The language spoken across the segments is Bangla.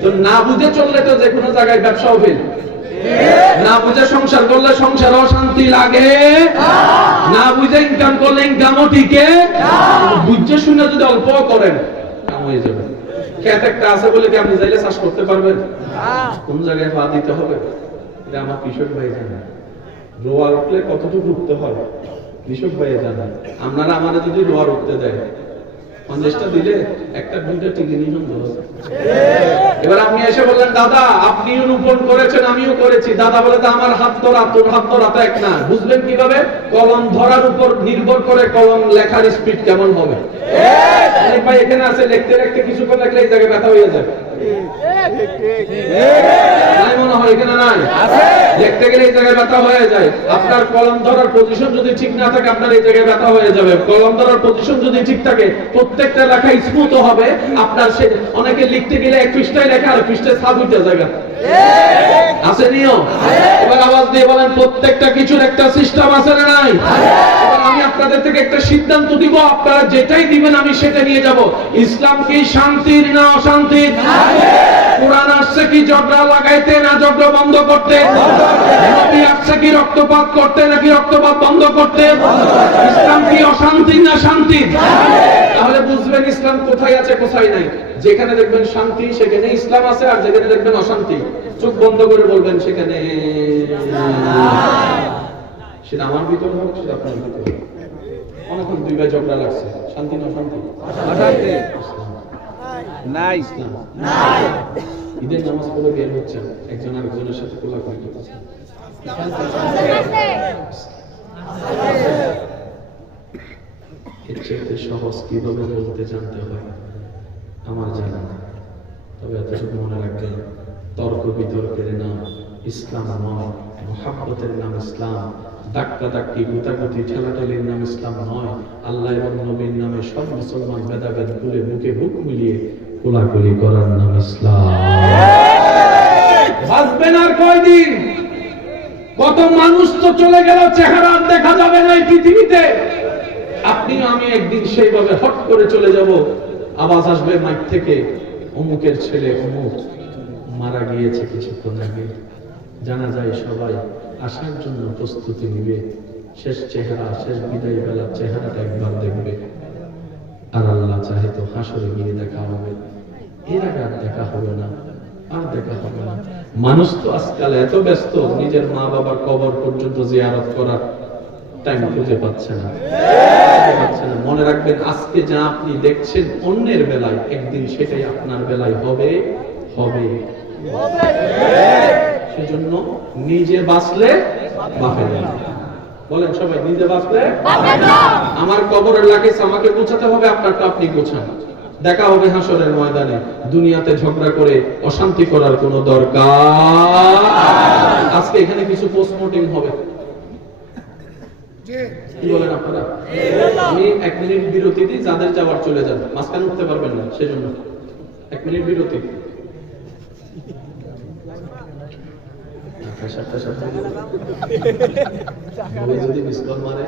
তো না বুঝে চললে তো যে কোনো জায়গায় ব্যবসাও ফেল, না বুঝে সংসার করলে সংসার অশান্তি লাগে, না বুঝে ইনকাম করলে ইনকামও টিকে, বুঝে শুনে যদি অল্প করেন কাম হয়ে যাবে। ক্ষেত একটা আছে বলে কি আপনি চাইলে চাষ করতে পারবেন? কোন জায়গায় পা দিতে হবে এটা আমার কৃষক ভাই জানে। রোয়া উঠলে কতটুকু উঠতে হয় কৃষক ভাই জানে। আপনারা আমাদের যদি রোয়া উঠতে দেয় 50টা দিলে একটা দুইটা টিকে নিয়ে এবার আপনি এসে বললেন দাদা আপনিও রোপণ করেছেন আমিও করেছি, দাদা বলে আমার হাত ধরা তোর হাত ধরা তো এক না। বুঝবেন কিভাবে? কলম ধরার উপর নির্ভর করে কলম লেখার স্পিড কেমন হবে। অনেক ভাই এখানে আছে লিখতে লিখতে কিছুক্ষণ লাগলে এই জায়গায় ব্যথা হয়ে যায়, নাই মনে হয় এখানে নাই লিখতে গেলে এই জায়গায় ব্যথা হয়ে যায়। আপনার কলম ধরার পজিশন যদি ঠিক না থাকে আপনার এই জায়গায় ব্যথা হয়ে যাবে। কলম ধরার পজিশন যদি ঠিক থাকে প্রত্যেকটা লেখা স্মুথ হবে আপনার। সে অনেকে লিখতে গেলে এক পৃষ্ঠায় লেখা আর পৃষ্ঠায় ছাপ উঠে জায়গা আছে নিও। এবার আওয়াজ দিয়ে বলেন প্রত্যেকটা কিছুর একটা সিস্টেম আছে না নাই? এবার আমি আপনাদের থেকে একটা সিদ্ধান্ত দিব, আপনারা যেটাই দিবেন আমি সেটা নিয়ে যাব। ইসলাম কি শান্তির না অশান্তির? কোরআন আসছে কি ঝগড়া লাগাইতে না ঝগড়া বন্ধ করতে? নবী আসছে কি রক্তপাত করতে নাকি রক্তপাত বন্ধ করতে? ইসলাম কি অশান্তির না শান্তির? তাহলে বুঝবেন ইসলাম কোথায় আছে কোথায় নাই। যেখানে দেখবেন শান্তি সেখানে ইসলাম আছে, আর যেখানে দেখবেন অশান্তি চোখ বন্ধ করে বলবেন সেখানে। সেটা আমার ভিতরে হোক সেটা আপনার ভিতরে। অনেকক্ষণ দুই ভাই ঝগড়া লাগছে, শান্তি না অশান্তি? নাই ইসলাম নাই। ঈদের নামাজ পড়ে বের হচ্ছেন, একজন আরেকজনের সাথে কোলাকুলি করতেছেন, এর চেয়ে সহজ কিভাবে বলতে জানতে হয় আমার জানা না। তবে এতটুকু মনে রাখবেন তর্ক বিতর্কের নাম ইসলাম নয়, মুহাব্বতের নাম ইসলাম। ধাক্কা ধাক্কি গুতাগুতি ঠেলাঠেলির নাম ইসলাম নয়। আল্লাহ এবং নবীর নামে সব মুসলমান ভেদাভেদ ভুলে বুকে বুক মিলিয়ে কোলাকুলি করার নাম ইসলাম। বাঁচবেন আর কয়দিন? কত মানুষ তো চলে গেল, চেহারা আর দেখা যাবে না এই পৃথিবীতে। আপনি আমি একদিন সেইভাবে হট করে চলে যাব, আওয়াজ আসবে মাইক থেকে অমুকের ছেলে অমুক মারা গিয়েছে কিছুক্ষণ আগে। জানা যায় সবাই আসার জন্য প্রস্তুতি নিবে, শেষ চেহারা শেষ বিদায় বেলার চেহারাটা একবার দেখবে। আর আল্লাহ চাহে তো হাসরে গিয়ে দেখা হবে, এর আগে আর দেখা হবে না, আর দেখা হবে না। মানুষ তো আজকাল এত ব্যস্ত নিজের মা বাবার কবর পর্যন্ত জিয়ারত করার টাইম খুঁজে পাচ্ছে না। মনে রাখবেন আজকে যা আপনি দেখছেন অন্যের বেলায় একদিন সেটাই আপনার বেলায় হবে হবে। সেজন্য নিজে বাঁচলে বাঁচে না। বলেন সবাই, নিজে বাঁচলে বাঁচে না। আমার কবরের লাগেজ আমাকে গোছাতে হবে, আপনারটা আপনি গোছান। দেখা হবে হাসরের ময়দানে। দুনিয়াতে ঝগড়া করে অশান্তি করার কোনো দরকার। আজকে এখানে কিছু পোস্টমর্টেম হবে, কি বলেন আপনারা? আমি 1 মিনিট বিরতি দিই, যাদের যাওয়ার চলে যাবে, মাঝখানে উঠতে পারবেন না, সেজন্য 1 মিনিট বিরতি। যদি মিসকল মারে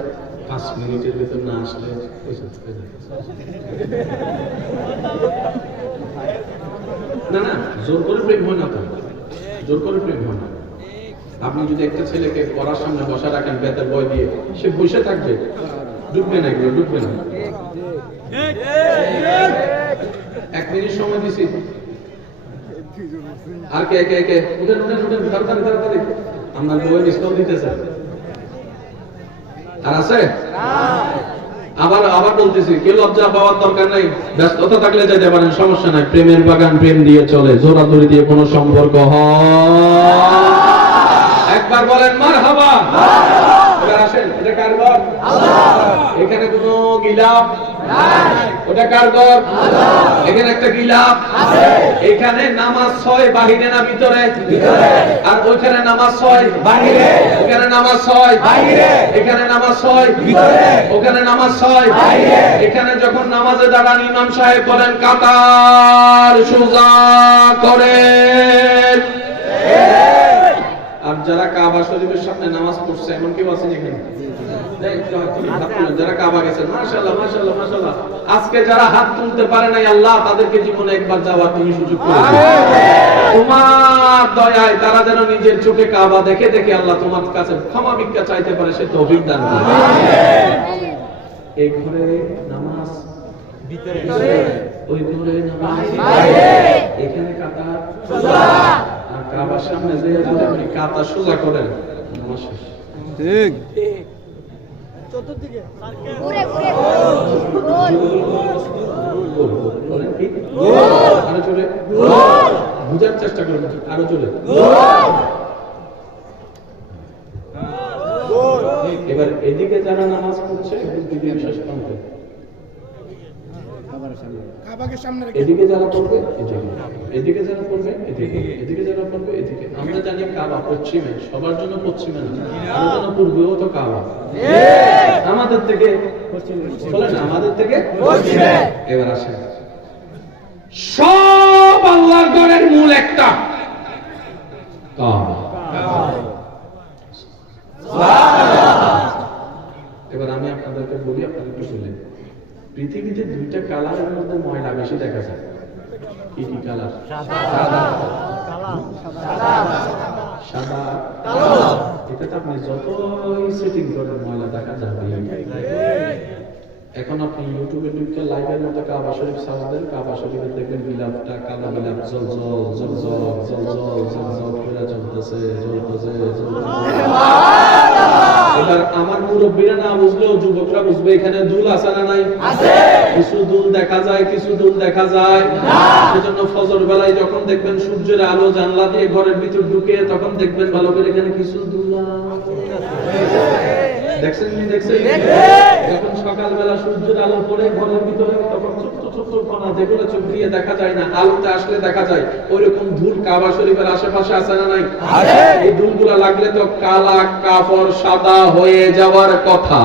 5 মিনিটের ভিতর না আসলে না না, জোর করে প্রেম হয় না তো, জোর করে প্রেম হয় না। আপনি যদি একটা ছেলেকে পড়ার সামনে বসা রাখেন বেতের বই দিয়ে, সে বসে থাকবে, ডুববে না, এগুলো ডুববে না। 1 মিনিট সময় দিছি, আর কে কে কে উঠেন উঠেন উঠেন, তাড়াতাড়ি তাড়াতাড়ি। আপনার বই মিসকল দিতেছে আর আছে। আবার আবার বলতেছি, কেউ লজ্জা পাওয়ার দরকার নাই, ব্যস্ততা থাকলে যেতে পারেন, সমস্যা নাই। প্রেমের বাগান প্রেম দিয়ে চলে, জোরাজোরি দিয়ে কোনো সম্পর্ক হয়। একবার বলেন মারহাবা। এবার আসেন, এটা কার ঘর? আল্লাহ। এখানে কোনো গিলাপ নাই, ওটা কার ঘর? আল্লাহ। এখানে একটা গিলাপ আছে। এখানে নামাজ 6 বাহিরে না ভিতরে? ভিতরে। আর ওইখানে নামাজ 6 বাহিরে, ওখানে নামাজ 6 বাহিরে, এখানে নামাজ 6 ভিতরে, ওখানে নামাজ 6 বাহিরে। এখানে যখন নামাজে দাঁড়ান ইমাম সাহেব বলেন কাতার সোজা করেন। আর যারা কাবা শরীফের সামনে নামাজ পড়ছে এমন কেউ আছেন এখানে? যারা কাবা গেছেন, মাশাআল্লাহ মাশাআল্লাহ মাশাআল্লাহ। আজকে যারা হাত তুলতে পারে নাই, আল্লাহ তাদেরকে জীবনে একবার যাওয়ার তুমি সুযোগ করে দিও। তোমার দয়ায় তারা যেন নিজের চোখে কাবা দেখে দেখে আল্লাহ তোমার কাছে ক্ষমা ভিক্ষা চাইতে পারে, সে তৌফিক দান করো। এই ঘরে নামাজ ভিতরে, ওই ঘরে নামাজ বাইরে, এখানে কাতা সোজা, আর কাবার সামনে যে আপনি কাতা সোজা করেন নামাজ শেষ। ঠিক চতুর্দিকে ঘুরে ঘুরে গোল করেন কি গোল, আরো চলে গোল, বুঝার চেষ্টা করুন, আরো চলে গোল গোল। এবার এদিকে যারা নামাজ পড়ছে দুই শেষ প্রান্তে, এদিকে যারা পড়বে এদিকে, এদিকে যারা পড়বে এদিকে, এদিকে যারা পড়বে এদিকে। আমরা জানি কাবা পশ্চিমে, সবার জন্য পশ্চিমে না, আমাদের জন্য পূর্বেও তো কাবা, আমাদের থেকে বলেন আমাদের থেকে পশ্চিমে। এবার আসেন, সব আল্লাহর ঘরের মূল একটা কাবা। এবার আমি আপনাদেরকে বলি, আপনাদের একটু বলেন, পৃথিবীতে দুইটা কালারের মধ্যে ময়লা বেশি দেখা যায়, কি কি কালার? সাদা, এটাতে আপনি যতই সেটিং করেন ময়লা দেখা যাবে। এখন আপনি ইউটিউবে ঢুকে লাইভের মধ্যে কাবা শরীফ সালাদের, কাবা শরীফের দেখবেন বিলাপটা কালো বিলাপ জল জল জল জল জল জল জল জল করে চলতেছে চলতেছে চলতেছে। এবার আমার মুরব্বীরা না বুঝলেও যুবকরা বুঝবে, এখানে দুল আছে না নাই? আছে। কিছু দুল দেখা যায়, কিছু দুল দেখা যায় না। সেজন্য ফজর বেলায় যখন দেখবেন সূর্যের আলো জানলা দিয়ে ঘরের ভিতর ঢুকে, তখন দেখবেন ভালো করে এখানে কিছু দুল দেখছেন নি? দেখছেন? যখন সকালবেলা সূর্যের আলো পড়ে ঘরের ভিতরে, তখন ছোট্ট ছোট্ট কণা যেগুলো চোখ দিয়ে দেখা যায় না, আলোতে আসলে দেখা যায়, ওইরকম ধূল কাবা শরীফের আশেপাশে আছে না নাই? আছে। এই ধূলগুলা লাগলে তো কালা কাপড় সাদা হয়ে যাওয়ার কথা।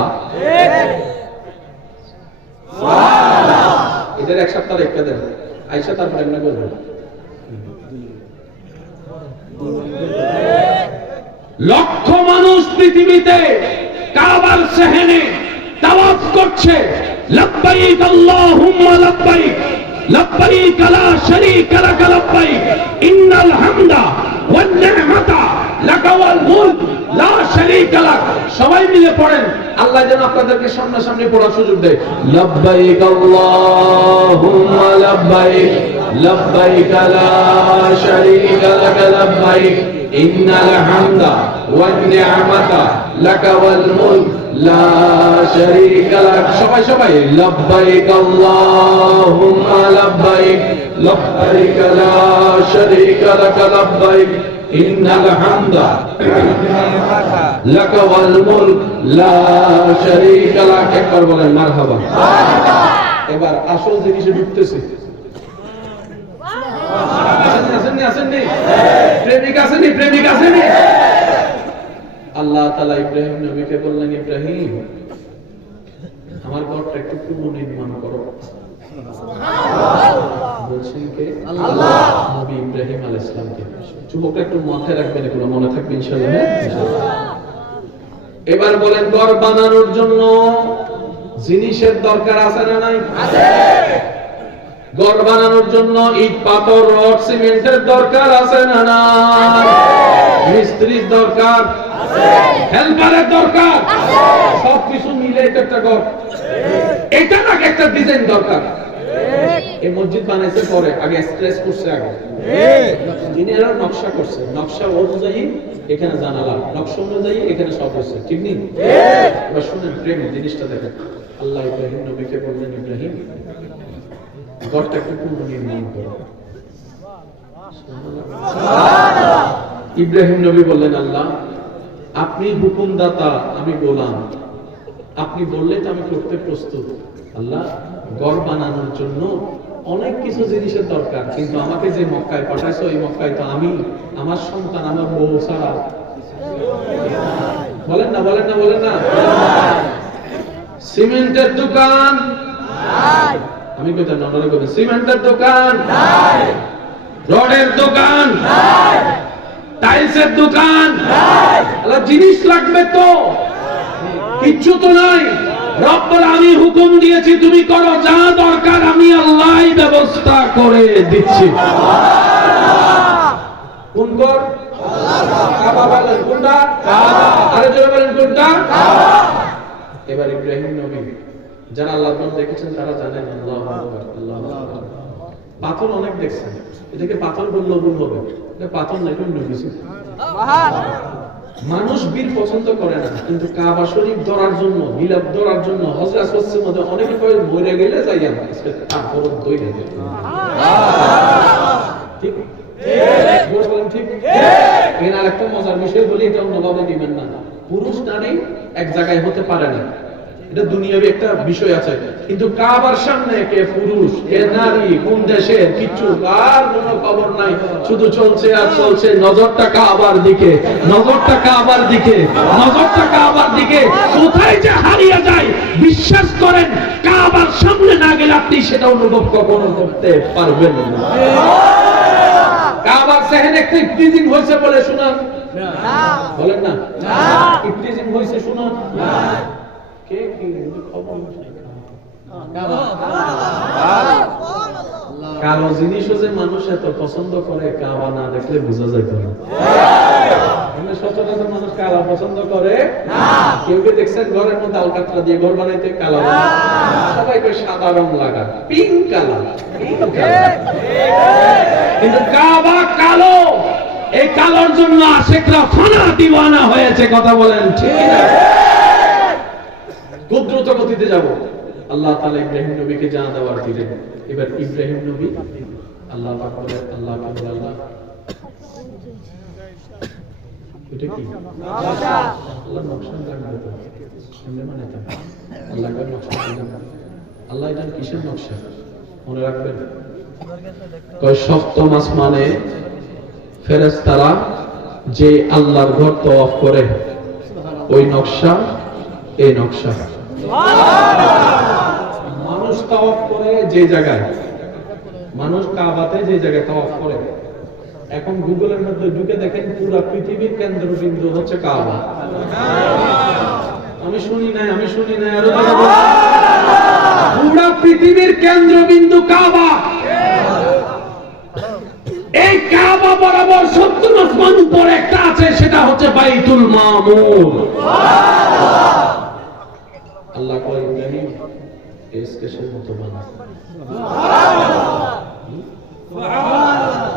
এদের এক সপ্তাহ রেখে দেন, আইসা তারপরে এমনি করবেন। লক্ষ মানুষ পৃথিবীতে কাবার সেহেনে তাওয়াফ করছে, লব্বাইক আল্লাহুম্মা লব্বাইক লব্বাইক লা শারীকা লাক লব্বাইক ইন্নাল হামদা ওয়ান নি'মাতা লাকা ওয়াল মুলক লা শারীকা লাক। সবাই মিলে পড়েন, আল্লাহ যেন আপনাদেরকে সামনাসামনি পড়ার সুযোগ দেয়। লব্বাইক আল্লাহুম্মা লব্বাইক লব্বাইক লা শারীকা লাক লব্বাইক ইন্নাল হামদা ওয়ান নি'মাতা লাকা ওয়াল মুলক লা শারীকা লাক। সবাই সবাই লব্বাইক আল্লাহুম্মা লব্বাইক লব্বাইক লা শারীকা লাক লব্বাইক ইন্নাল হামদা লাকা ওয়াল মুলক লা শারীকা লাক। একবার বলেন মারহাবা। এবার আসল জিনিসে ঢুকতেছে। আসেননি? প্রেমিক আসেনি? প্রেমিক আসেনি? আল্লাহ তাআলা ইব্রাহিম নবীকে বললেন, ইব্রাহিম আমার ঘরটা একটু পুনর্নির্মাণ করো। বলছেন কে? আল্লাহ। নবী ইব্রাহিম আলাইহিস সালামকে। যুবকরা একটু মাথায় রাখবেন, এগুলো মনে থাকবে ইনশাআল্লাহ। এবার বলেন, ঘর বানানোর জন্য জিনিসের দরকার আছে না নাই? আছে। ঘর বানানোর জন্য ইট পাথর রড সিমেন্টের দরকার আছে না নাই? মিস্ত্রির দরকার আছে, হেল্পারের দরকার আছে, সবকিছু মিলে এটা একটা ঘর। এটা না একটা ডিজাইন দরকার। এই মসজিদ বানাইছে পরে, আগে স্ট্রেস করছে, আগে ইঞ্জিনিয়াররা নকশা করছে, নকশা অনুযায়ী এখানে জানালা, নকশা অনুযায়ী এখানে সব হচ্ছে, ঠিক নেই? এবার শুনেন প্রেম জিনিসটা দেখেন। আল্লাহ ইব্রাহিম নবীকে বললেন, ইব্রাহিম ঘরটা একটু পুনর্নির্মাণ করো। ইব্রাহিম নবী বললেন, আল্লাহ আপনি হুকুমদাতা, আমি গোলাম, আপনি বললে তো আমি করতে প্রস্তুত। আল্লাহ ঘর বানানোর জন্য অনেক কিছু জিনিসের দরকার, কিন্তু আমাকে যে মক্কায় পাঠাইছো, এই মক্কায় তো আমি, আমার সন্তান, আমার বউ ছাড়া। বলেন না, বলেন না, বলেন না। সিমেন্টের দোকান নাই, আমি কইতাম না, আপনারা কইবেন সিমেন্টের দোকান নাই, রডের দোকান নাই, টাইলসের দোকান নাই। আল্লাহ জিনিস লাগবে তো, কিচ্ছু তো নাই। রব্বুল আলামিন হুকুম দিয়েছি, তুমি করো, যা দরকার আমি আল্লাহই ব্যবস্থা করে দিচ্ছি। কোন ঘর? কাবা। বলেন কোনটা? কাবা। আরে জোরে বলেন কোনটা? কাবা। এবার ইব্রাহিম নবী, যারা আল্লাহর বন্ধু দেখেছেন তারা জানেন আল্লাহু আকবার, আল্লাহু আকবার। পাথর অনেক দেখছেন, এটাকে পাথর বললে ভুল হবে, এটা পাথর না, এটা অন্য কিছু। মানুষ বীর পছন্দ করে না, কিন্তু কাবা শরীফ ধরার জন্য, বিলাপ ধরার জন্য হযরত ওসমান মধ্যে অনেকে কয় মরে গেলে যাই আমরা তারপর দইরা দেব। ঠিক বলেন ঠিক? এর আরেকটা মজার বিষয় বলি, এটা অন্যভাবে দিবেন না। পুরুষ নারী এক জায়গায় হতে পারে না, এটা দুনিয়াবি একটা বিষয় আছে, কিন্তু কাবার সামনে কে পুরুষ কে নারী কোন দেশে কিচ্ছু আর কোনো খবর নাই, শুধু চলছে আর চলছে। নজরটা কাবার দিকে, নজরটা কাবার দিকে, নজরটা কাবার দিকে। কোথায় যে হারিয়ে যায় বিশ্বাস করেন, কাবার সামনে না গেলে আপনি সেটা অনুভব কখনো করতে পারবেন না। কাবার সেখানে একটা ইফতিজিং হয়েছে বলে শুনান? বলেন না, ইফতিজিং হয়েছে শুনান? কালো জিনিসও যে মানুষ এত পছন্দ করে, কাবা না দেখলে বোঝা যেত না। সচরাচর মানুষ কালা পছন্দ করে না। কেউ কে দেখছেন ঘরের মধ্যে আলকাতরা দিয়ে ঘর বানাইতে কালা? সবাইকে সাদা রং লাগা, পিঙ্ক কালার। কিন্তু কাবা কালো, এই কালোর জন্য আশিকরা ফানা দিওয়ানা হয়েছে। কথা বলেন ঠিক না? খুব দ্রুত গতিতে যাব। আল্লাহ তাআলা ইব্রাহিম নবীকে জানা দেওয়ার দিলেন। এবার ইব্রাহিম নবী আল্লাহ পাক বলেন, আল্লাহ পাক বলেন, আল্লাহ এটা কি নকশা? আল্লাহ নকশা লাগবে তো সামনে মানে তা আল্লাহ এর নকশা দিলেন। আল্লাহ এটা কিসের নকশা মনে রাখবেন? কয় সপ্তম আসমানে ফেরেশতারা যে আল্লাহর ঘর তওয়াফ করে, ওই নকশা এই নকশা। মানুষ তাওয়াফ করে যে জায়গায়, মানুষ কাবাতে যে জায়গায় তাওয়াফ করে, এখন গুগলের মধ্যে ঢুকে দেখেন পুরো পৃথিবীর কেন্দ্রবিন্দু হচ্ছে কাবা। আমি শুনি নাই আরো পুরো পৃথিবীর কেন্দ্রবিন্দু কাবা। এই কাবা বরাবর 70 আসমান উপরে একটা আছে, সেটা হচ্ছে বাইতুল মামুর। আল্লাহ কয় ইব্রাহিম এই স্টেশন মতো বানা।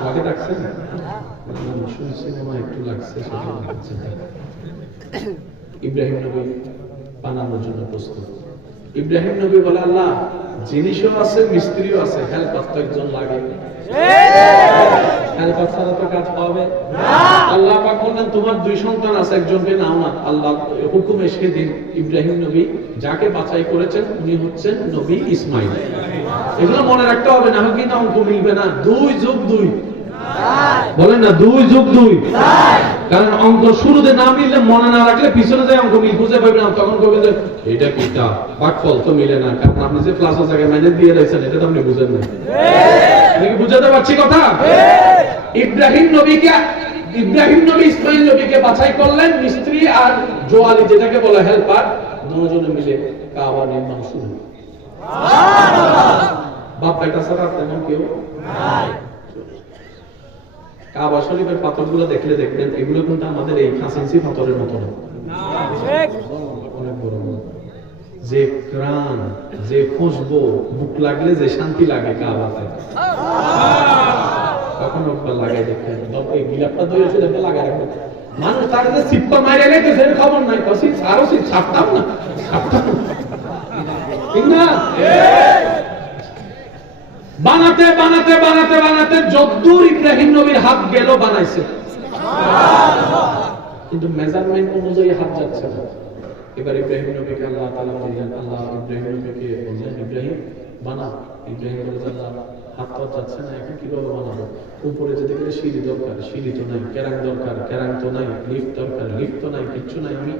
আগে ডাকছেন সিনেমা একটু লাগছে, ইব্রাহিম নবী বানানোর জন্য প্রস্তুত। ইব্রাহিম নবী বলে, আল্লাহ জিনিসও আছে, মিস্ত্রিও আছে, হেল্পার তো একজন লাগে। হেল্পার ছাড়া তো কাজ পাবে না। আল্লাহ পাক বললেন, তোমার 2 সন্তান আছে, একজনকে নাও না। আল্লাহ হুকুম এসে দিন ইব্রাহিম নবী যাকে বাছাই করেছেন উনি হচ্ছেন নবী ইসমাইল। এগুলো মনে রাখতে হবে, না হয় কিন্তু অঙ্ক মিলবে না। 2 যোগ 2 বলেন না, 2 যোগ 2। কারণ অঙ্ক শুরুতে না মিললে, মনে না রাখলে পিছনে যায় অঙ্ক মিল খুঁজে পাবেন না। তখন কবে যে এটা কিটা ভাগফল তো মিলে না, কারণ আপনি যে প্লাসের জায়গায় মাইনাস দিয়ে দিয়েছেন এটা তো আপনি বুঝেন না। আমি কি বুঝাতে পারছি কথা? ইব্রাহিম নবী ইসমাইল নবীকে বাছাই করলেন, মিস্ত্রি আর জোয়ালি যেটাকে বলে হেল্পার, দুজনে মিলে কাবা নির্মাণ শুরু। বাপ বেটা ছাড়া তেমন কেউ নাই। কাবা শরীফের পাথরগুলো দেখলে দেখবেন এগুলো কিন্তু আমাদের এই খাসিনসি পাথরের মতো না, অনেক বড়। যে প্রাণ, যে খুশবু, বুক লাগলে যে শান্তি লাগে কাবাতে, কখন একবার লাগাই দেখেন। এই গিলাপটা দই এসে দেখে লাগাই রাখবেন। মানুষ তার যে সিপ্পা মাইরে লাইতেছে খবর নাই, কসি আরো সিপ ছাপতাম না, ঠিক না? বানাতে বানাতে বানাতে বানাতে যদ্দূর ইব্রাহিম নবীর হাত গেল বানাইছে, কিন্তু মেজারমেন্ট অনুযায়ী হাত যাচ্ছে না। এবার ইব্রাহিম নবীকে আল্লাহ তাআলা বললেন, আল্লাহ ইব্রাহিম নবীকে বললেন, ইব্রাহিম বানা। ইব্রাহিম বললেন, আল্লাহ হাত তো যাচ্ছে না, এখন কিভাবে বানাবো? উপরে যেতে গেলে সিঁড়ি দরকার, সিঁড়ি তো নাই। কেরাং দরকার, কেরাং তো নাই। লিফট দরকার, লিফট তো নাই। কিচ্ছু নাই। আমি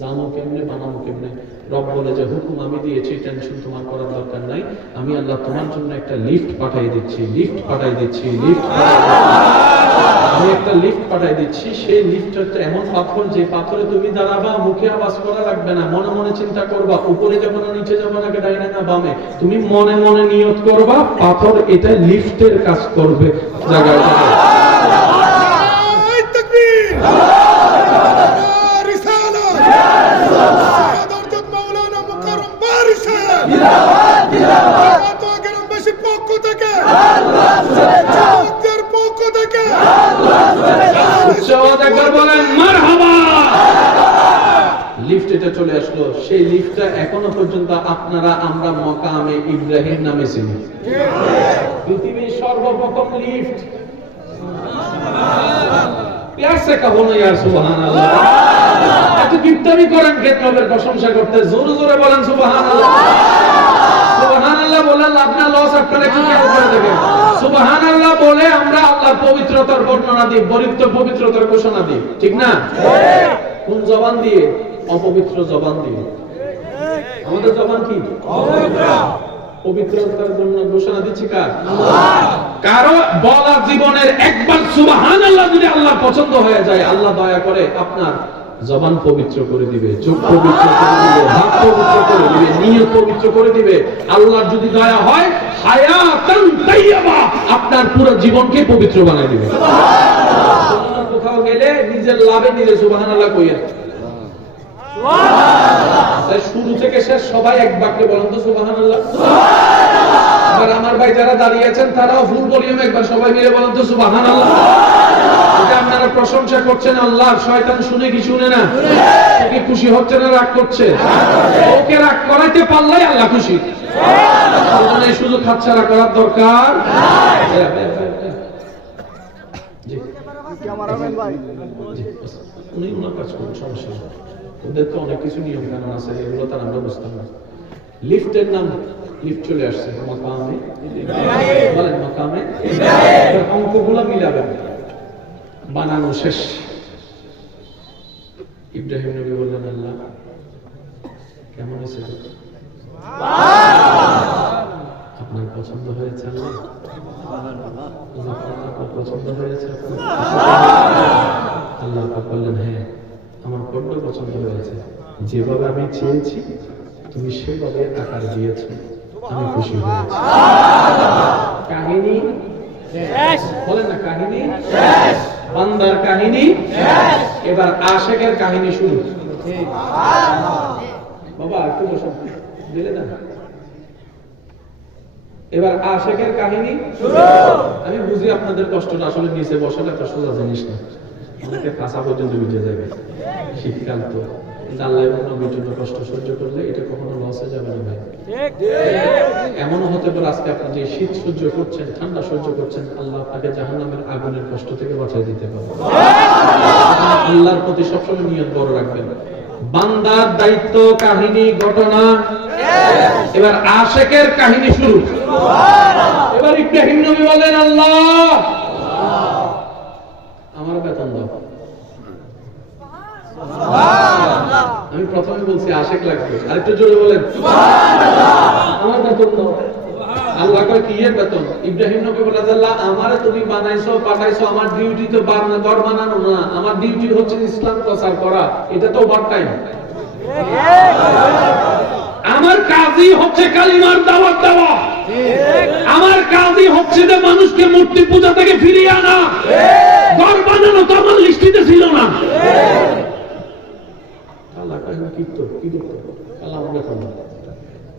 জানো কেমনে, বানাবো কেমনে? রব বলে যে হুকুম আমি দিয়েছি, টেনশন তোমার করার দরকার নাই। আমি আল্লাহ তোমার জন্য একটা লিফট পাঠিয়ে দিচ্ছি, লিফট পাঠিয়ে দিচ্ছি, লিফট আমি একটা লিফট পাঠিয়ে দিচ্ছি। সেই লিফট হচ্ছে এমন পাথর, যে পাথরে তুমি দাঁড়াবা, মুখে আওয়াজ করা লাগবে না, মনে মনে চিন্তা করবা উপরে যাবো না নিচে যাবো না, ডাইনে না বামে, তুমি মনে মনে নিয়ত করবা পাথর এটা লিফটের কাজ করবে জায়গায়। একবার বলেন মারহাবা। লিফট এটা চলে আসলো, সেই লিফটটা এখনো পর্যন্ত আপনারা আমরা মাকামে ইব্রাহিম নামে চিনি। পৃথিবীর সর্বপ্রথম লিফট। প্যার সে কহো না ইয়ার সুবহানাল্লাহ। এত কিপটামি করেন কেন রবের প্রশংসা করতে? জোরে জোরে বলেন সুবহানাল্লাহ। সুবহানাল্লাহ বলে লাভ না লস, আপনারা কি খেয়াল করে দেখেন। সুবহানাল্লাহ বলে আমরা আল্লাহর পবিত্রতার বর্ণনা দিই, পবিত্রতার ঘোষণা দিই, ঠিক না? কোন জবান দিয়ে? অপবিত্র জবান দিয়ে। আমাদের জবান কি? অপবিত্র। পবিত্রতার জন্য ঘোষণা দিচ্ছি কার? আল্লাহ। কারো বলা জীবনের একবার সুবহানাল্লাহ যদি আল্লাহ পছন্দ হয়ে যায়, আল্লাহ দয়া করে আপনার জবান পবিত্র করে দিবে, চোখ পবিত্র করে দিবে, হাত পবিত্র করে দিবে, নিয়ত পবিত্র করে দিবে। আল্লাহর যদি দয়া হয় হায়াতান তাইয়্যিবা, আপনার পুরো জীবনকে পবিত্র বানিয়ে দিবে। সুবহানাল্লাহ। কোথাও গেলে নিজের লাভে নিজে সুবহানাল্লাহ কইয়েন। শুরু থেকে শেষ সবাই এক বাক্যে বলেন তো সুবহানাল্লাহ। এবার আমার ভাই যারা দাঁড়িয়ে আছেন তারাও ফুল ভলিউমে একবার সবাই মিলে বলেন তো সুবহানাল্লাহ। এটা আপনারা প্রশংসা করছেন আল্লাহর, শয়তান শুনে কি শুনে না? ওকে খুশি হচ্ছে না রাগ করছে? ওকে রাগ করাইতে পারলেই আল্লাহ খুশি। সুবহানাল্লাহ। এই শুধু খাচ্ছাড়া করার দরকার জি আমার আমেন ভাই জি উনি ওনার কাজ করুন, সমস্যা নেই। ওদের তো অনেক কিছু নিয়ম কানুন আছে, এগুলো তার আমরা বুঝতাম না। লিফটের নাম লিফট চলে আসছে মাকামে ইব্রাহিম। বলেন মাকামে ইব্রাহিম। অঙ্কগুলো মিলাবেন। বানানো শেষ। ইব্রাহিম নবী বললেন আল্লাহ কেমন হয়েছে? আপনার পছন্দ হয়েছে? আল্লাহ আপনার পছন্দ হয়েছে? আল্লাহ বললেন হ্যাঁ আমার বড্ড পছন্দ হয়েছে, যেভাবে আমি চেয়েছি তুমি সেভাবে আকার দিয়েছো, আমি খুশি হয়েছি। কাহিনী শেষ। বলেন না কাহিনী শেষ। বান্দার কাহিনী শেষ। এবার আশিকের কাহিনী শুরু। বাবা একটু বসো, দিলে না? এবার আশিকের কাহিনী শুরু। আমি বুঝি আপনাদের কষ্টটা, আসলে নিচে বসাটা তো সোজা জিনিস না, অনেকে কাঁচা পর্যন্ত উঠে যাবে। শীতকাল তো আল্লাহ নবীর জন্য কষ্ট সহ্য করলে এটা কখনো লস হয়ে যাবে না ভাই। এমনও হতে পারে আজকে আপনি যে শীত সহ্য করছেন, ঠান্ডা সহ্য করছেন, আল্লাহ আপনাকে জাহান্নামের আগুনের কষ্ট থেকে বাঁচিয়ে দিতে পারে। আল্লাহর প্রতি সবসময় নিয়ত বড় রাখবেন। বান্দার দায়িত্ব, কাহিনী, ঘটনা। এবার আশিকের কাহিনী শুরু। এবার ইব্রাহিম নবী বলেন আল্লাহ আমার বেতন দাও। আমি প্রথমে বলছি আশিক লাগবে, আরেকটু জোরে বলেন আমার বেতন দাও। আল্লাহ কয় কি এর বেতন? ইব্রাহিম নবী বলে আল্লাহ আমারে তুমি বানাইছো পাঠাইছো, আমার ডিউটি তো ঘর বানানো না, আমার ডিউটি হচ্ছে ইসলাম প্রচার করা, এটা তো ওভার টাইম। আমার কাজই হচ্ছে কালিমার দাওয়াত দেওয়া, আমার কাজই হচ্ছে যে মানুষকে মূর্তি পূজা থেকে ফিরিয়ে আনা। ঘর বানানো তো আমার লিস্টিতে ছিল না।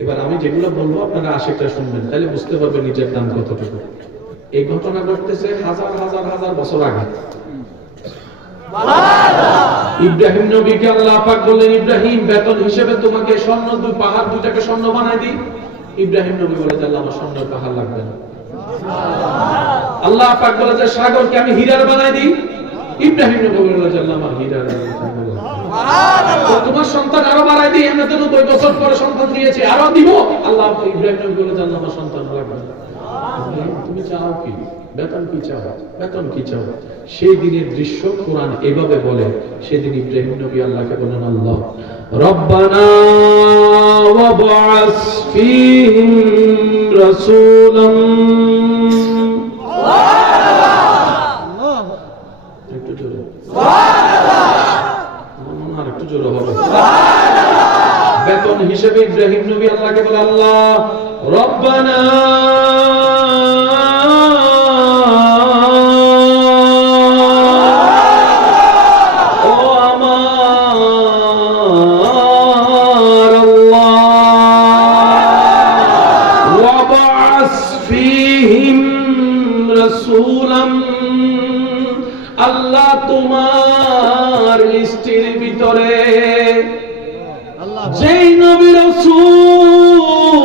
এবার আমি যেগুলো বলবো আপনারা আশিকটা শুনবেন, তাহলে বুঝতে পারবেন নিজের দাম কতটুকু। এই ঘটনা ঘটতেছে হাজার হাজার হাজার বছর আগে। ইব্রাহিম নবীকে আল্লাহ পাক বললেন ইব্রাহিম বেতন হিসেবে তোমাকে স্বর্ণ পাহাড় দুইটাকে স্বর্ণ বানাই দিই। ইব্রাহিম নবী বলে আল্লাহ আমার স্বর্ণের পাহাড় লাগবে না। আল্লাহ পাক বলে যে সাগরকে আমি হীরার বানাই দিই। ইব্রাহিম নবী বলে আল্লাহ আমার হীরার তোমার সন্তান আরো বাড়াই দিই, আমরা তো 90 বছর পরে সন্তান দিয়েছি, আরো দিব। আল্লাহ ইব্রাহিম নবী বলে আল্লাহ আমার সন্তান লাগবে না। তুমি চাও কি? বেতন কি চাও? বেতন কি চাও? সেই দিনের দৃশ্য কোরআন এভাবে বলে। সেদিন ইব্রাহিম নবী আল্লাহকে বলেন আল্লাহ রব্বানা ওয়াবআস ফীহিম রাসূলান। সুবহানাল্লাহ। একটু জোরে সুবহানাল্লাহ। আরেকটু জোরে হবে সুবহানাল্লাহ। বেতন হিসেবে ইব্রাহিম নবী আল্লাহকে বলে আল্লাহ রব্বানা আল্লাহ তোমার লিস্টের ভিতরে যেই নবী রাসূল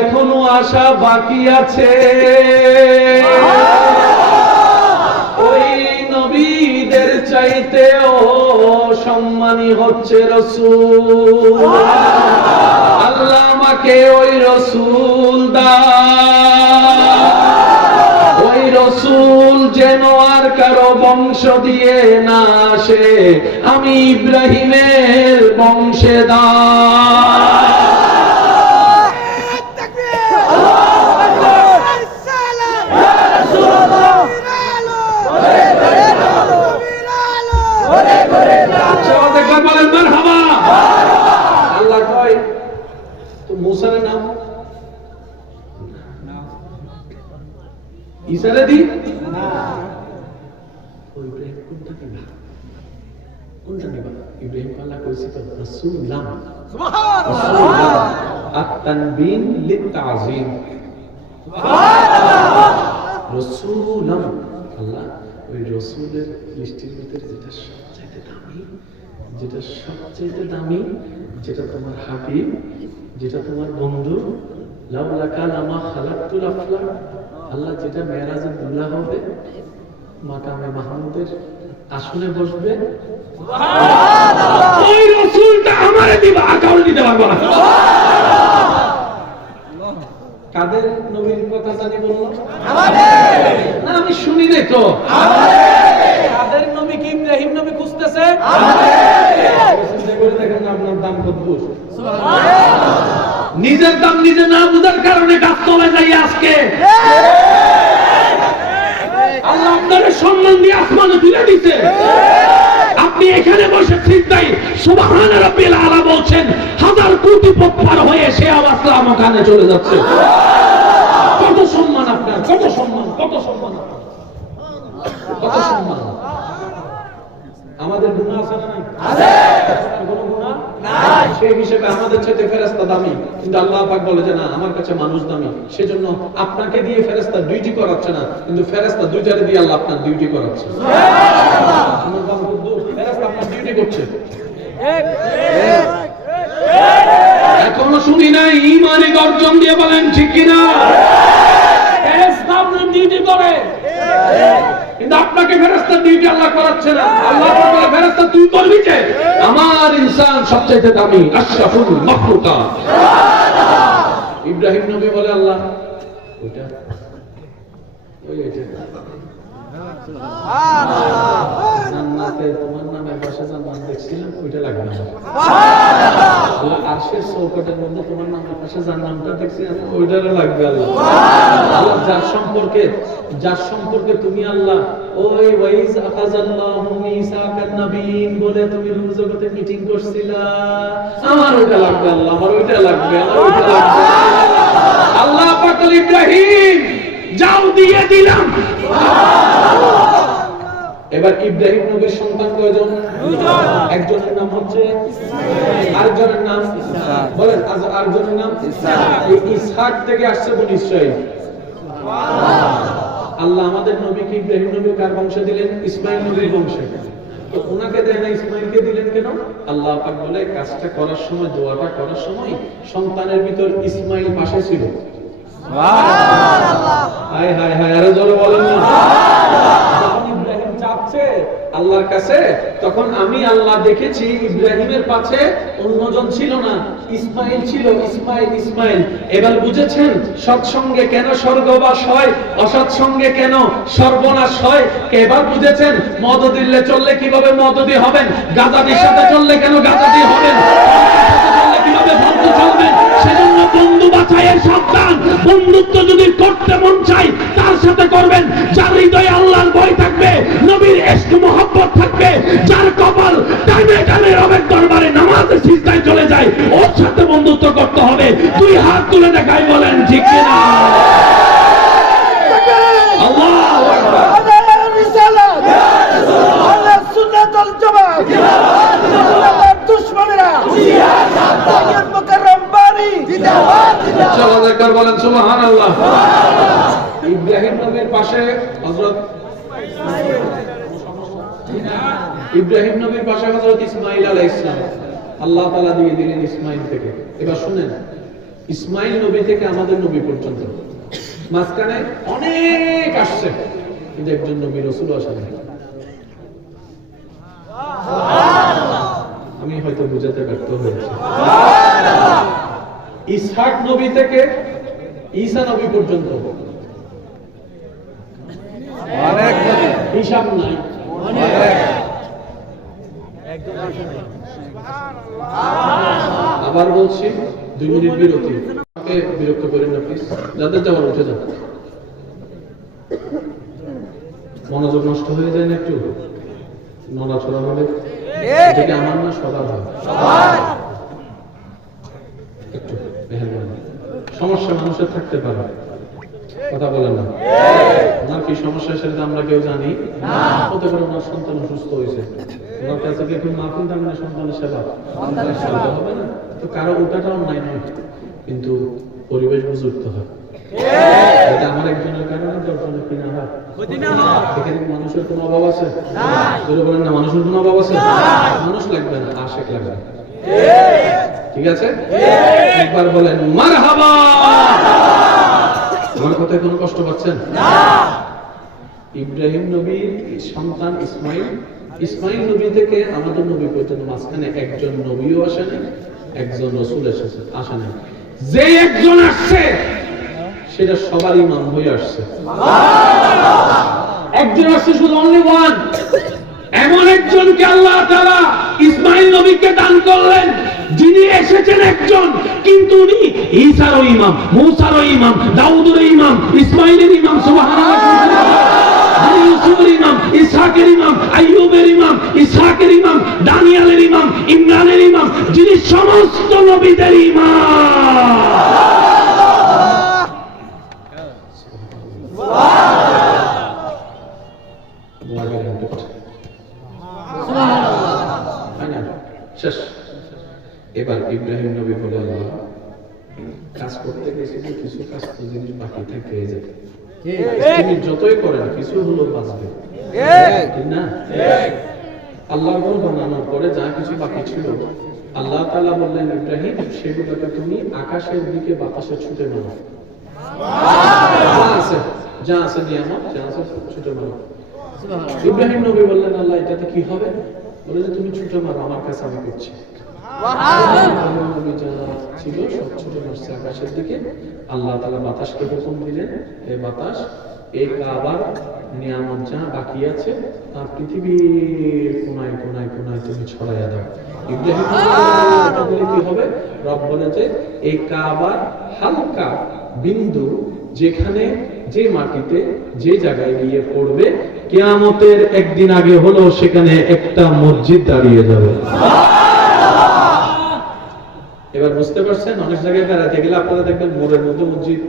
এখনো আসা বাকি আছে, ওই নবীদের চাইতেও সম্মানী হচ্ছে রাসূল। আল্লাহ আমাকে ওই রাসূল দাও, ওই রাসূল যেন আর কারো বংশ দিয়ে না আসে, আমি ইব্রাহিমের বংশধর। বলেন মারহাবা। আল্লাহ কয় তো মুসার নাম ঈসারে দি না, ওই ইব্রাহিম কোনটা দিবা, কোনটা দিবা? ইব্রাহিম আল্লাহ কইছে তো রাসূলুল্লাহ, সুবহানাল্লাহ, আত-তানবিন লিত-তাযীম, সুবহানাল্লাহ, রাসূলুল্লাহ। আল্লাহ ওই রাসূলের লিস্টের ভিতরে যেটা সবচেয়ে দামি, যেটা সবচেয়ে দামি, যেটা তোমার হাবিব, যেটা তোমার বন্ধু, লাউলা কালামা খালাকতুল আফলাক, আল্লাহ যেটা মেরাজে দুল্লাহ হবে, মাকামে মাহমুদের আসনে বসবে, সুবহানাল্লাহ, ওই রাসূলটা আমারে দিবা, কাউরে দিতে পারবো না। কাদের নবীর কথা জানি বললো? আমাদের না, আমি শুনি নাই তো। কাদের নবী কি ইব্রাহিম নবী খুঁজতেছে? আপনার দাম কত? নিজের দাম নিজে না বুঝার কারণে গাছ তলে যাই আজকে। আল্লাহ আপনার সম্মান দিয়ে আসমানে তুলে দিতে, আপনি এখানে বসে চিন্তাই সুবহান রাব্বিল আলা বলছেন, হাজার কোটি পথ পার হয়ে সে আওয়াজ ওখানে চলে যাচ্ছে। কত সম্মান আপনার, কত সম্মান, কত সম্মান, কত সম্মান। আমাদের গুনাহ আছে না নাই? আছে। কোনো গুনাহ নাই, সেই হিসেবে আমাদের চাইতে ফেরেশতা দামি, কিন্তু আল্লাহ পাক বলে যে না, আমার কাছে মানুষ দামি। সেজন্য আপনাকে দিয়ে ফেরেশতা ডিউটি করাচ্ছে না, কিন্তু ফেরেশতা দুইটারে দিয়ে আল্লাহ আপনার ডিউটি করাচ্ছে। সুবহানাল্লাহ। আমার দাম কত? ফেরেশতা আপনার ডিউটি করছে। এখনো শুনি নাই, ঈমানি গর্জন দিয়ে বলেন ঠিক কি না? ফেরেশতা আপনার ডিউটি করে, কিন্তু আপনাকে ফেরেশতা ডিউটি আল্লাহ করাচ্ছে না। আল্লাহ বলে ফেরেশতা তুই করবি যে, আমার ইনসান সবচেয়ে দামি, আশরাফুল মাখলুকাত। সুবহানাল্লাহ। ইব্রাহিম নবী বলে আল্লাহ ওইটা সুবহানাল্লাহ, জান্নাতে তোমার নামের পাশে জান্নাত দেখছিলাম, ওইটা লাগবে না। সুবহানাল্লাহ। আরশের চৌকাঠের মধ্যে তোমার নামের পাশে জান্নাতটা দেখছি আমি, ওইটারও লাগবে আল্লাহ। সুবহানাল্লাহ। যার সম্পর্কে তুমি আল্লাহ ওই ওয়াইজ আখাযাল্লাহু মিসাকান নাবিয়িন বলে তুমি রূপ জগতে মিটিং করছিলা, আমার ওইটা লাগবে আল্লাহ, আমার ওইটা লাগবে, আমার ওইটা লাগবে। আল্লাহ পাক বলে ইব্রাহিম যাও, দিয়ে দিলাম। এবার ইব্রাহিম নবীর সন্তান কয়জন? একজনের নাম হচ্ছে ইসমাঈল, আরেকজনের নাম ইসহাক। বলেন আরেকজনের নাম ইসহাক। এই ইসহাক থেকে আসছে বনি ইসরাঈল। আল্লাহ আমাদের নবীকে ইব্রাহিম নবীর কার বংশে দিলেন? ইসমাঈল নবীর বংশে। তো ওনাকে দেয় না, ইসমাঈলকে দিলেন কেন? আল্লাহ পাক বলে কাজটা করার সময়, দোয়াটা করার সময় সন্তানের ভিতর ইসমাঈল পাশে ছিল। সুবহানাল্লাহ। হায় হায় হায়, আরে জোরে বলেন না। যখন ইব্রাহিম চাচ্ছে আল্লাহর কাছে, তখন আমি আল্লাহ দেখেছি ইব্রাহিমের পাশে অন্যজন ছিল না, ইসমাঈল ছিল। ইসমাঈল ইসমাঈল। এবার বুঝেছেন সৎসঙ্গে কেন স্বর্গবাস হয়, অসৎ সঙ্গে কেন সর্বনাশ হয়? এবার বুঝেছেন মদদিলে চললে কিভাবে মদদি হবেন, গাজাদির সাথে চললে কেন গাজাদি হবেন, কিভাবে ভক্ত চলবেন। সেজন্য বন্ধু বাছাইয়ের সাবধান। বন্ধুত্ব যদি করতে মন চাই তার সাথে করবেন যার হৃদয়ে আল্লাহর ভয় থাকবে, নবীর ইশক মুহাব্বত থাকবে, যার কপাল টাইমে টাইমে রবের দরবারে নামাজের সিজদায় চলে যায়, ওর সাথে বন্ধুত্ব করতে হবে। দুই হাত তুলে দেখাই, বলেন ঠিক কি না? আল্লাহু আকবার। আল্লাহর রিসালাত, ইয়া রাসূলুল্লাহ, আহলে সুন্নাত ওয়াল জামাত, জিন্দাবাদ, জিন্দাবাদ, দুশমনেরা জিন্দাবাদ, তাইয়্যিব মুকাররম বাড়ি জিন্দাবাদ, জিন্দাবাদ। চলো একবার বলেন সুবহানাল্লাহ। ইব্রাহিম নবীর পাশে হযরত ইব্রাহিম নবীর পাশে হযরত ইসমাঈল আলাইহিস সালাম, আল্লাহ তাআলা দিয়ে দিলেন ইসমাঈল থেকে। এবার শুনেন, ইসমাঈল নবী থেকে আমাদের নবী পর্যন্ত মাঝখানে অনেক আসছে, কিন্তু একজন নবী রাসূল আসেন। আমি হয়তো বুঝাতে ব্যর্থ হয়েছি। ইসহাক নবী থেকে ঈসা নবী পর্যন্ত হিসাব নাই। আবার বলছি, 2 মিনিট বিরতি। আমাকে বিরক্ত করেন না প্লিজ, যাদের যাওয়ার উঠে যান। মনোযোগ নষ্ট হয়ে যায় না একটু নড়াচড়া হলে? এটা আমার না, সবার হয়। একটু মেহেরবানি। সমস্যা মানুষের থাকতে পারে, কথা বলেন না। ওনার কি সমস্যা সেটা আমরা কেউ জানি না। হতে পারে ওনার সন্তান অসুস্থ হয়েছে, ওনার কাছে কি এখন মাহফিল দাম না সন্তানের সেবা হবে না? তো কারো ওটাটা অন্যায় নয়, কিন্তু পরিবেশ বুঝে উঠতে হয়। এটা আমার একজনের কারণে 10 জনের কিনা হয়। এখানে মানুষের কোনো অভাব আছে? যদি বলেন না মানুষের কোনো অভাব আছে, মানুষ লাগবে না, আশিক লাগবে। ঠিক আছে, একবার বলেন মারহাবা। আমার কথায় কোনো কষ্ট পাচ্ছেন না? ইব্রাহিম নবীর সন্তান ইসমাঈল, ইসমাঈল নবী থেকে আমাদের নবী পর্যন্ত মাঝখানে একজন নবীও আসেন, একজন রাসূল এসেছেন, আসেন। যে একজন আসছে সেটা সবার ইমাম হয়ে আসছে। একজন আসছে, শুধু অনলি ওয়ান। এমন একজনকে আল্লাহ তাআলা ইসমাঈল নবীকে দান করলেন, যিনি এসেছেন একজন, কিন্তু উনি ঈসারও ইমাম, মূসারও ইমাম, দাউদের ইমাম, ইসমাঈলের ইমাম, সুবহানাল্লাহ, ইউসুফের ইমাম, ইসহাকের ইমাম, আইয়ুবের ইমাম, ইসহাকের ইমাম, দানিয়েলের ইমাম, ইমরানের ইমাম, যিনি সমস্ত নবীদের ইমাম। শেষ। এবার ইব্রাহিম নবী বলে, আল্লাহ কাজ করতে গেছি, কিছু কাজ তো জিনিস বাকি থেকে যায়, তুমি যতই করেন কিছু হলো বাঁচবে, ঠিক না? আল্লাহর ঘর বানানোর পরে যা কিছু বাকি ছিল, আল্লাহ তাআলা বললেন, ইব্রাহিম সেগুলোকে তুমি আকাশের দিকে বাতাসে ছুটে মারো। যা আছে নিয়ামত, যা আছে ছুটে মারো। ইব্রাহিম নবী বললেন, আল্লাহ এটাতে কি হবে? বলে যে তুমি ছুটে মারো, আমার কাছে আমি করছি। ছিল সব ছুটে মারছে আকাশের দিকে। আল্লাহ তাআলা বাতাসকে হুকুম দিলেন, এই বাতাস এই কাবার নিয়ামত যা বাকি আছে তা পৃথিবীর কোনায় কোনায় কোনায় তুমি ছড়াইয়া দাও। ইব্রাহিম বলে কি হবে? রব বলে যে এই কাবার হালকা বিন্দু যেখানে, যে মাটিতে, যে জায়গায় গিয়ে পড়বে, কিয়ামতের একদিন আগে হলো সেখানে একটা মসজিদ দাঁড়িয়ে যাবে। এবার বুঝতে পারছেন? অনেক জায়গায় বেড়াতে গেলে আপনারা দেখবেন মোড়ের মধ্যে মসজিদ,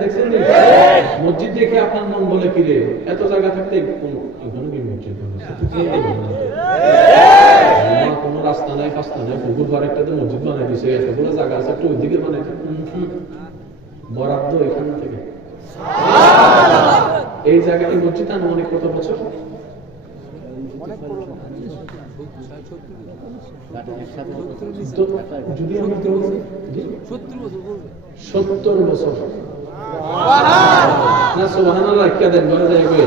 দেখছেন? মসজিদ দেখে আপনার মন বলে কি রে, এত জায়গা থাকতে এখানে কি মসজিদ কোনো রাস্তা নাই, ফাস্তা নাই, পুকুর ঘর একটাতে মসজিদ বানাই দিছে, এতগুলো জায়গা আছে, একটু ওইদিকে বানাই বরাদ্দ এখান থেকে। এই জায়গায় মসজিদ আনুমানিক কত বছর? 70 বছর। না সুবহানাল্লাহ কে দেন বলে যায় কই?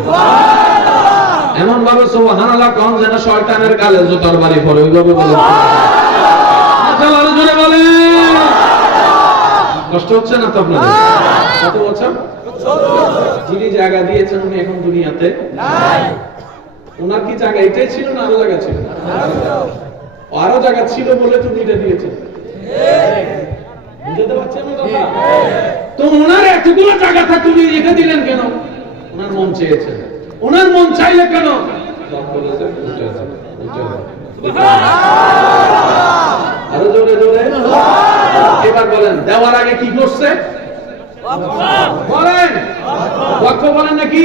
এমন ভাবে সুবহানাল্লাহ কোন যেন শয়তানের গালে জুতার বাড়ি পড়ে, ওইভাবে বলে। আচ্ছা আরো জোরে বলে। কষ্ট হচ্ছে না তো আপনাদের? কত বছর? যিনি জায়গা দিয়েছেন উনি এখন দুনিয়াতে নাই। ওনার কি জায়গা এটাই ছিল না আরো জায়গা ছিল? আরো জায়গা ছিল বলে তো দুইটা দিয়েছেন। বুঝতে পারছেন না কথা? তো ওনার এতগুলো জায়গা থাকতে উনি এটা দিলেন কেন? ওনার মন চেয়েছেন। ওনার মন চাইলে কেন? আরো জোরে জোরে এবার বলেন, দেওয়ার আগে কি করছে? বলেন, ওয়াকফ বলেন নাকি?